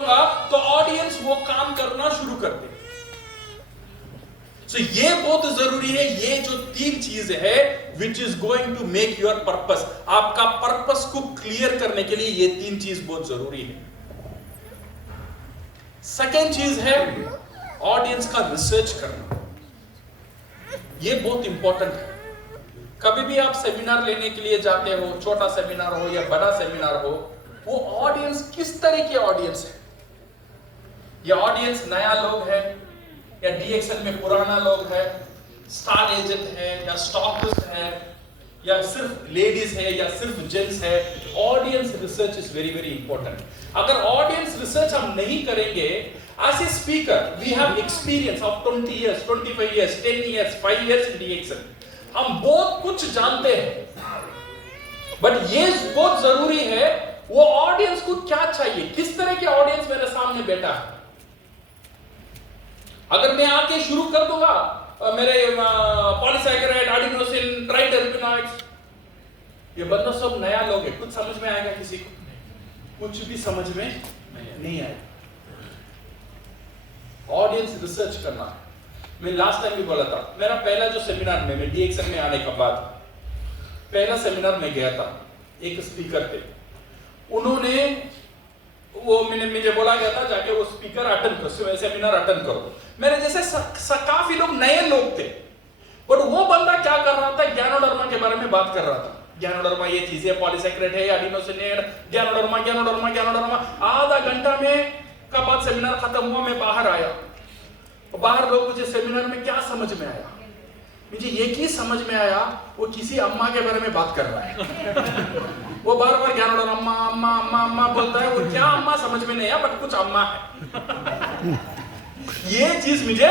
तो ऑडियंस वो काम करना शुरू कर दे। ये बहुत जरूरी है। ये जो तीन चीज है which is going to make your purpose, आपका पर्पस को क्लियर करने के लिए ये तीन चीज बहुत जरूरी है। सेकेंड चीज है ऑडियंस का रिसर्च करना। ये बहुत इंपॉर्टेंट है। कभी भी आप सेमिनार लेने के लिए जाते हो, छोटा सेमिनार हो या बड़ा सेमिनार हो, वो ऑडियंस किस तरह की ऑडियंस है? ये ऑडियंस नया लोग है या डीएक्सएल में पुराना लोग है, स्टार एजेंट है या स्टॉकिस्ट है, या सिर्फ लेडीज है या सिर्फ जेंट्स है? Audience research is very very important. अगर ऑडियंस रिसर्च हम नहीं करेंगे, as a speaker we have experience of 20 years, 25 years, 10 years, 5 years in DXL. हम बहुत कुछ जानते हैं, बट ये बहुत जरूरी है वो ऑडियंस को क्या चाहिए, किस तरह के ऑडियंस मेरे सामने बैठा है। अगर मैं आके शुरू कर दूंगा मेरे पॉलीसैकेराइड, एडिनोसिन, ट्राइटरपेनॉइड्स, ये बंदा सब नया लोग है, कुछ समझ में आएगा किसी को? कुछ भी समझ में नहीं आएगा। ऑडियंस रिसर्च करना। मैं लास्ट टाइम भी बोला था, मेरा पहला जो सेमिनार में, मैं डीएक्सएल में आने के बाद पहला सेमिनार में गया था, एक स्पीकर थे, उन्होंने वो मुझे बोला गया था जाके वो स्पीकर अटेंड करो, सेमिनार अटेंड करो। मेरे जैसे काफी लोग नए लोग थे, बट वो बंदा क्या कर रहा था, ज्ञानोडर्मा के बारे में बात कर रहा था। ज्ञानोडर्मा ये चीज है, पॉलीसैकेराइड है, एडिनोसिन है, ज्ञानोडर्मा ज्ञानोडर्मा ज्ञानोडर्मा। आधा घंटा में का बाद सेमिनार खत्म हुआ, मैं बाहर आया। बाहर लोग मुझे सेमिनार में क्या समझ में आया? मुझे एक ही समझ में आया, वो किसी अम्मा के बारे में बात कर रहा है। वो बार बार ज्ञानोडर्मा अम्मा अम्मा अम्मा अम्मा बोलता है, वो क्या अम्मा समझ में नहीं आया, बट कुछ अम्मा है। ये चीज मुझे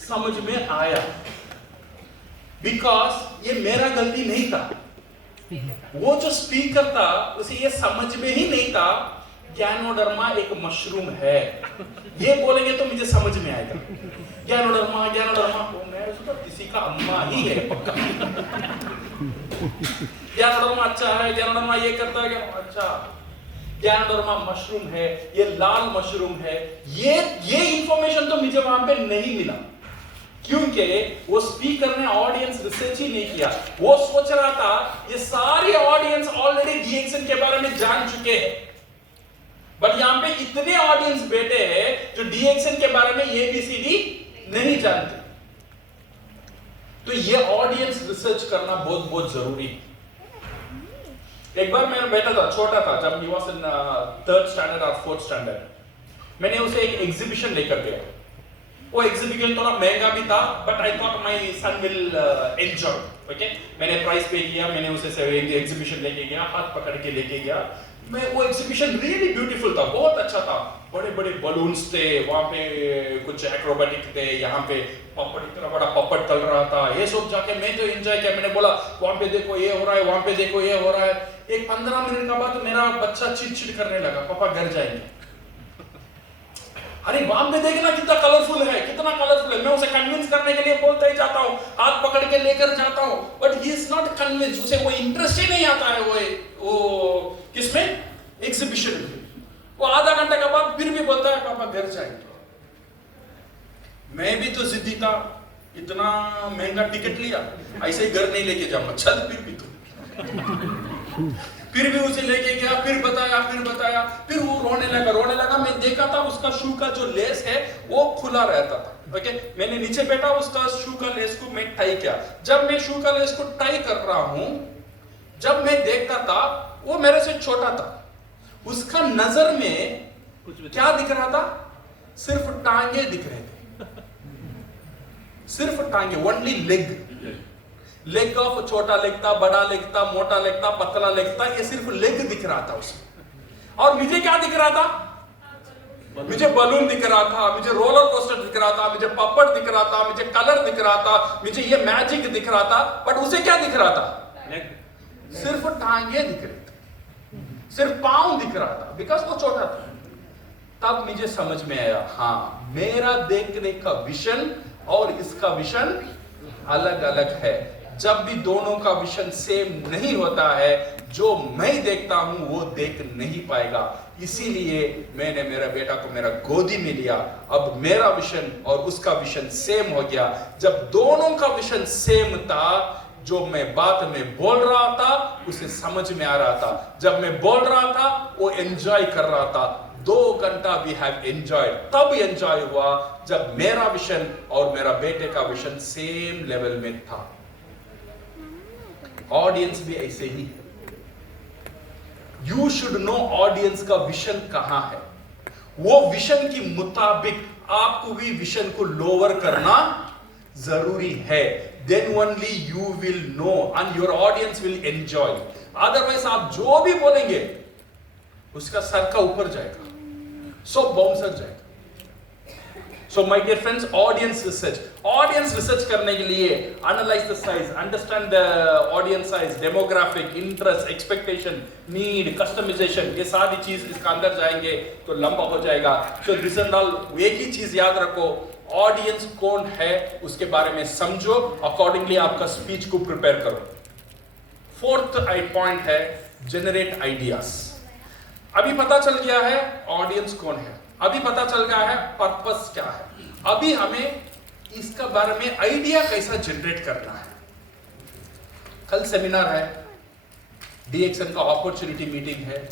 समझ में आया, बिकॉज ये मेरा गलती नहीं था। वो जो स्पीकर था उसे ये समझ में ही नहीं था ज्ञानोडर्मा एक मशरूम है। ये बोलेंगे तो मुझे समझ में आएगा, ज्ञानोडर्मा ज्ञानोडर्मा, तो मैं तो किसी का अम्मा ही है पक्का। ज्ञानोडर्मा अच्छा है, ज्ञानोडर्मा ये करता है, अच्छा ज्ञानोडर्मा मशरूम है, ये लाल मशरूम है। ये इंफॉर्मेशन तो मुझे वहां पे नहीं मिला, क्योंकि वो स्पीकर ने ऑडियंस रिसर्च ही नहीं किया। वो सोच रहा था ये सारी ऑडियंस ऑलरेडी डीएक्सएल के बारे में जान चुके हैं, बट यहां पे इतने ऑडियंस बैठे हैं जो डीएक्सएल के बारे में एबीसीडी नहीं जानते। तो ये ऑडियंस रिसर्च करना बहुत बहुत जरूरी है। एक बार मैं बैठा था, छोटा था, जब he was in 3rd standard और 4th स्टैंडर्ड, मैंने उसे एक एग्जीबिशन लेकर गया। वो एग्जीबिशन थोड़ा महंगा भी था, but I thought my son will enjoy. Okay, मैंने प्राइस पे किया, मैंने उसे एग्जीबिशन लेके गया, हाथ पकड़ के लेके गया। वो एग्जीबिशन रियली ब्यूटीफुल था, बहुत अच्छा था। बड़े बड़े बलून्स थे वहां पे, कुछ एक्रोबैटिक थे, यहाँ पे पपट, इतना बड़ा पपट चल रहा था। ये सब जाके मैं तो एंजॉय किया। मैंने बोला वहां पे देखो ये हो रहा है, वहां पे देखो ये हो रहा है। एक 15 मिनट का बाद मेरा बच्चा चिड़चिड़ करने लगा, पापा घर जाएंगे। अरे वहां पे देखना कितना कलरफुल है, कितना कलरफुल है। मैं उसे कन्विंस करने के लिए बोलता ही जाता हूँ, हाथ पकड़ के लेकर जाता हूँ, but he is not convince. उसे वो इंटरेस्ट ही नहीं आता है वो किसमें, एग्जीबिशन में। वो आधा घंटे के बाद फिर भी बोलता है पापा घर जाएंगे। मैं भी तो जिद्दी था, इतना महंगा टिकट लिया, ऐसे ही घर नहीं लेके जाऊंगा, चल फिर भी तो। फिर भी उसे लेके गया, फिर बताया, फिर वो रोने लगा। मैं देखा था उसका शू का जो लेस है वो खुला रहता था। ओके, मैंने नीचे बैठा, उसका शू का लेस को मैं टाई किया। जब मैं शू का लेस को टाई कर रहा हूं, जब मैं देखता था वो मेरे से छोटा था, उसका नजर में क्या दिख रहा था? सिर्फ टांगे दिख रहे थे, सिर्फ टांगे, ओनली लेग ऑफ, छोटा लेग था, बड़ा लेग था, मोटा लेग था, पतला लेग था, ये सिर्फ लेग दिख रहा था उसमें। और मुझे क्या दिख रहा था? मुझे बलून दिख रहा था, मुझे रोलर कोस्टर दिख रहा था, मुझे पपड़ दिख रहा था, मुझे कलर दिख रहा था, मुझे ये मैजिक दिख रहा था, बट उसे क्या दिख रहा था? सिर्फ टांगे दिख रही थी, सिर्फ पांव दिख रहा था, बिकॉज वो छोटा था। तब मुझे समझ में आया, हाँ, मेरा देखने का विजन और इसका विजन अलग अलग है। जब भी दोनों का विजन सेम नहीं होता है, जो मैं देखता हूं वो देख नहीं पाएगा। इसीलिए मैंने मेरा बेटा को मेरा गोदी में लिया। अब मेरा विजन और उसका विजन सेम हो गया। जब दोनों का विजन सेम था, जो मैं बात में बोल रहा था उसे समझ में आ रहा था। जब मैं बोल रहा था वो एंजॉय कर रहा था। 2 घंटा वी हैव एंजॉयड। तब एंजॉय हुआ जब मेरा विजन और मेरा बेटे का विजन सेम लेवल में था। ऑडियंस भी ऐसे ही है। यू शुड नो ऑडियंस का विजन कहां है। वो विजन के मुताबिक आपको भी विजन को लोअर करना जरूरी है। Then only you will know and your audience will enjoy. Otherwise आप जो भी बोलेंगे उसका सर का ऊपर जाएगा, सो बाउंसर जाएगा। So my dear friends, audience research करने के लिए analyze the size, understand the audience size, demographic, interest, expectation, need, customization, ये सारी चीज इसका अंदर जाएंगे तो लंबा हो जाएगा। So listen all, एक ही चीज याद रखो, ऑडियंस कौन है उसके बारे में समझो, अकॉर्डिंगली आपका स्पीच को प्रिपेयर करो। 4th पॉइंट है जनरेट आइडियाज। अभी पता चल गया है ऑडियंस कौन है, अभी पता चल गया है पर्पस क्या है, अभी हमें इसका बारे में आइडिया कैसा जनरेट करना है। कल सेमिनार है, डीएक्सन का अपॉर्चुनिटी मीटिंग है,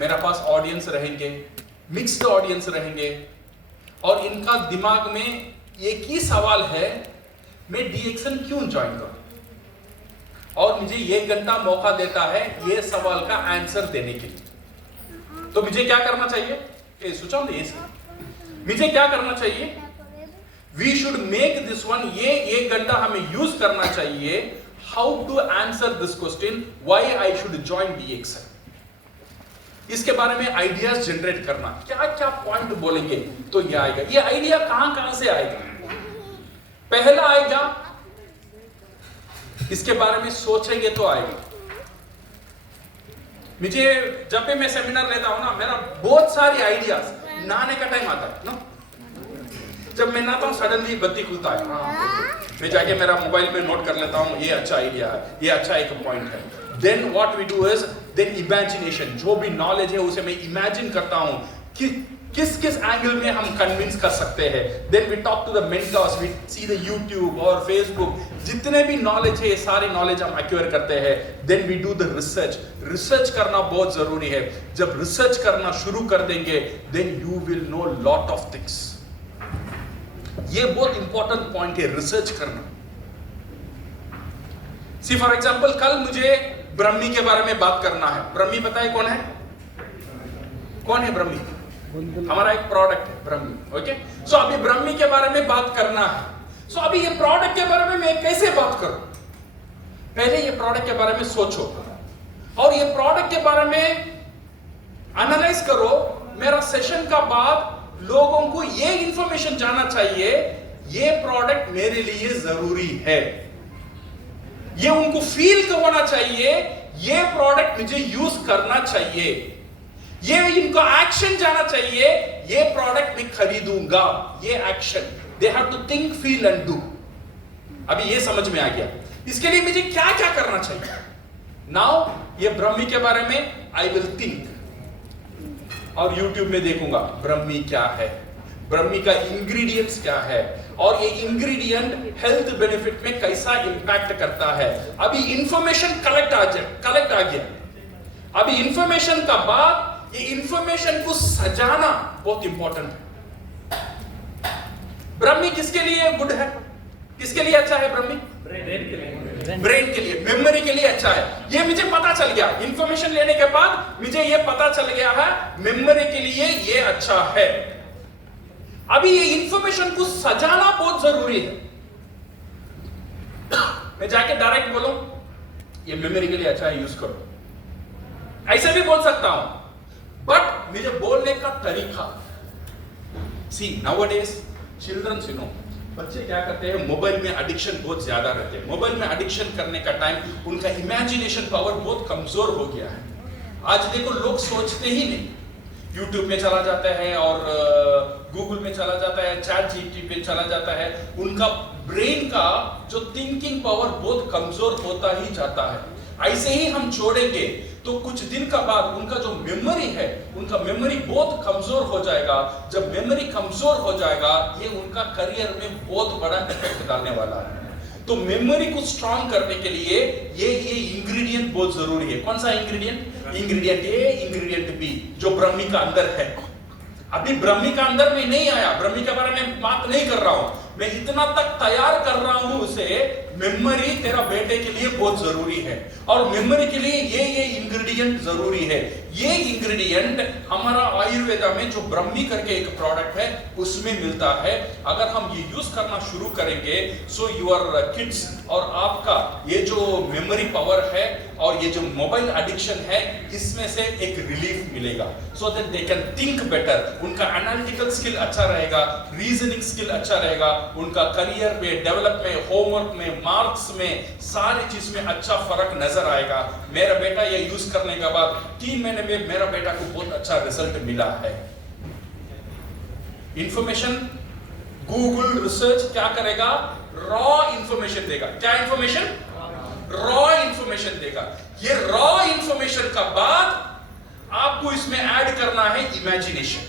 मेरा पास ऑडियंस रहेंगे, मिक्स्ड ऑडियंस रहेंगे और इनका दिमाग में एक ही सवाल है, मैं डीएक्सन क्यों ज्वाइन करूं। और मुझे 1 घंटा मौका देता है ये सवाल का आंसर देने के लिए। तो मुझे क्या करना चाहिए, मुझे क्या करना चाहिए, we should make this one, ये 1 घंटा हमें यूज करना चाहिए how to answer this question, why I should join DXN. इसके बारे में आइडियाज जनरेट करना, क्या क्या पॉइंट बोलेंगे तो ये आएगा। ये आइडिया कहां से आएगा, पहला आएगा इसके बारे में सोचेंगे तो आएगा। मुझे जब भी मैं सेमिनार लेता हूं ना, मेरा बहुत सारी आइडियाज, नहाने का टाइम आता है ना, जब मैं नहाता हूं सडनली बत्ती खुलता है, मैं जाके मेरा मोबाइल में नोट कर लेता हूं, ये अच्छा आइडिया है, ये अच्छा एक पॉइंट है। Then what we do is, then imagination, जो भी नॉलेज है उसे मैं इमेजिन करता हूं कि किस एंगल में हम कन्विंस कर सकते हैं। Then we talk to the mentors, we see the YouTube और फेसबुक, जितने भी नॉलेज है ये सारी नॉलेज हम एक्वायर करते हैं। Then we do the research करना बहुत जरूरी है। जब रिसर्च करना शुरू कर देंगे then you will know lot of things. ये बहुत इंपॉर्टेंट पॉइंट है, रिसर्च करना। सी फॉर एग्जांपल, कल मुझे ब्रह्मी के बारे में बात करना है। ब्रह्मी पता है कौन है, कौन है ब्रह्मी? हमारा एक प्रोडक्ट है ब्रह्मी। ओके, सो अभी ब्रह्मी के बारे में बात करना है। सो अभी ये प्रोडक्ट के बारे में मैं कैसे बात करूं, पहले ये प्रोडक्ट के बारे में सोचो और ये प्रोडक्ट के बारे में एनालाइज करो। मेरा सेशन का बाद लोगों को ये इंफॉर्मेशन जानना चाहिए, ये प्रोडक्ट मेरे लिए जरूरी है, ये उनको फील होना चाहिए, ये प्रोडक्ट मुझे यूज करना चाहिए, ये इनको एक्शन जाना चाहिए, ये प्रोडक्ट मैं खरीदूंगा, ये action. They have to think, feel and do. अभी ये समझ में आ गया। इसके लिए मुझे क्या क्या करना चाहिए। नाउ ये ब्रह्मी के बारे में आई विल थिंक और यूट्यूब में देखूंगा ब्रह्मी क्या है, ब्रह्मी का इंग्रेडिएंट्स क्या है और ये इंग्रेडिएंट हेल्थ बेनिफिट में कैसा इंपैक्ट करता है। अभी इंफॉर्मेशन कलेक्ट आ गया। अभी इंफॉर्मेशन का बाद ये इंफॉर्मेशन को सजाना बहुत इंपॉर्टेंट है। ब्रह्मी किसके लिए गुड है, किसके लिए अच्छा है ब्रह्मी? ब्रेन के लिए, मेमोरी के लिए अच्छा है। ये मुझे पता चल गया, इंफॉर्मेशन लेने के बाद मुझे ये पता चल गया है मेमोरी के लिए ये अच्छा है। अभी ये इंफॉर्मेशन को सजाना बहुत जरूरी है। मैं जाके डायरेक्ट बोलूं ये मेमोरी के लिए अच्छा है, यूज करो, ऐसे भी बोल सकता हूं, बट मुझे बोलने का तरीका। सी नाउअडेज चिल्ड्रंस, बच्चे क्या करते हैं, मोबाइल में एडिक्शन बहुत ज्यादा रहते हैं। मोबाइल में एडिक्शन करने का टाइम उनका इमेजिनेशन पावर बहुत कमजोर हो गया है। आज देखो लोग सोचते ही नहीं, यूट्यूब में चला जाता है और गूगल में चला जाता है, चैट जीपीटी पे चला जाता है। उनका ब्रेन का जो थिंकिंग पावर बहुत कमजोर होता ही जाता है। ऐसे ही हम छोड़ेंगे तो कुछ दिन का बाद उनका जो मेमोरी है, उनका मेमोरी बहुत कमजोर हो जाएगा। जब मेमोरी कमजोर हो जाएगा, ये उनका करियर में बहुत बड़ा इफेक्ट डालने वाला है। तो मेमोरी को स्ट्रांग करने के लिए ये इंग्रेडिएंट बहुत जरूरी है। कौन सा इंग्रेडिएंट? इंग्रेडिएंट ए, इंग्रेडिएंट बी, जो ब्रह्मी का अंदर है। अभी ब्रह्मी का अंदर में नहीं आया, ब्रह्मी के बारे में बात नहीं कर रहा हूं मैं, इतना तक तैयार कर रहा हूं उसे। मेमोरी तेरा बेटे के लिए बहुत जरूरी है, और मेमोरी के लिए ये इंग्रेडिएंट जरूरी है। ये इंग्रेडिएंट हमारा आयुर्वेदा में जो ब्रह्मी करके एक प्रोडक्ट है उसमें मिलता है। अगर हम ये यूज करना शुरू करेंगे, सो योर किड्स और आपका ये जो मेमोरी पावर है और ये जो मोबाइल एडिक्शन है, इसमें से एक रिलीफ मिलेगा, so that they can think better. उनका एनालिटिकल स्किल अच्छा रहेगा, रीजनिंग स्किल अच्छा रहेगा, उनका करियर में, डेवलप में, होमवर्क में, मार्क्स में, सारी चीज में अच्छा फर्क नजर आएगा। मेरा बेटा ये यूज करने के बाद 3 महीने में मेरा बेटा को बहुत अच्छा रिजल्ट मिला है। इंफॉर्मेशन, गूगल रिसर्च क्या करेगा? रॉ इंफॉर्मेशन देगा। क्या इंफॉर्मेशन? रॉ इंफॉर्मेशन देगा। ये रॉ इंफॉर्मेशन का बाद आपको इसमें ऐड करना है इमेजिनेशन,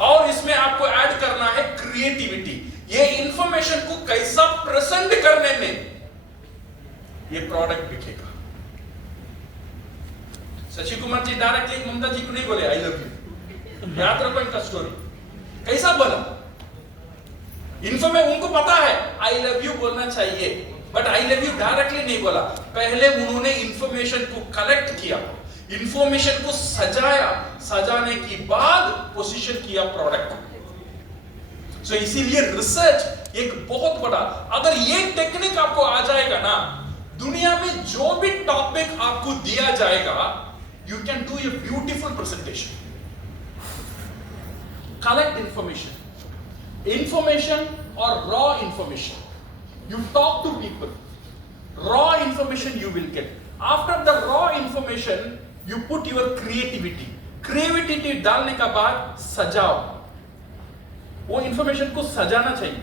और इसमें आपको ऐड करना है क्रिएटिविटी। ये इंफॉर्मेशन को कैसा प्रेजेंट करने में ये प्रोडक्ट बिकेगा। शशि कुमार जी डायरेक्टली ममता जी को नहीं बोले आई लव यू, याद रखो इनका स्टोरी कैसा बोला। इन्फॉर्मेशन उनको पता है आई लव यू बोलना चाहिए, but I love you directly नहीं बोला। पहले उन्होंने इंफॉर्मेशन को कलेक्ट किया, इंफॉर्मेशन को सजाया, सजाने के बाद पोजीशन किया प्रोडक्ट। सो इसीलिए रिसर्च एक बहुत बड़ा, अगर ये टेक्निक आपको आ जाएगा ना, दुनिया में जो भी टॉपिक आपको दिया जाएगा, you can do a beautiful presentation. Collect information और raw information, you talk to people, raw information you will get. After the raw information you put your creativity डालने का बाद सजाओ। वो इंफॉर्मेशन को सजाना चाहिए।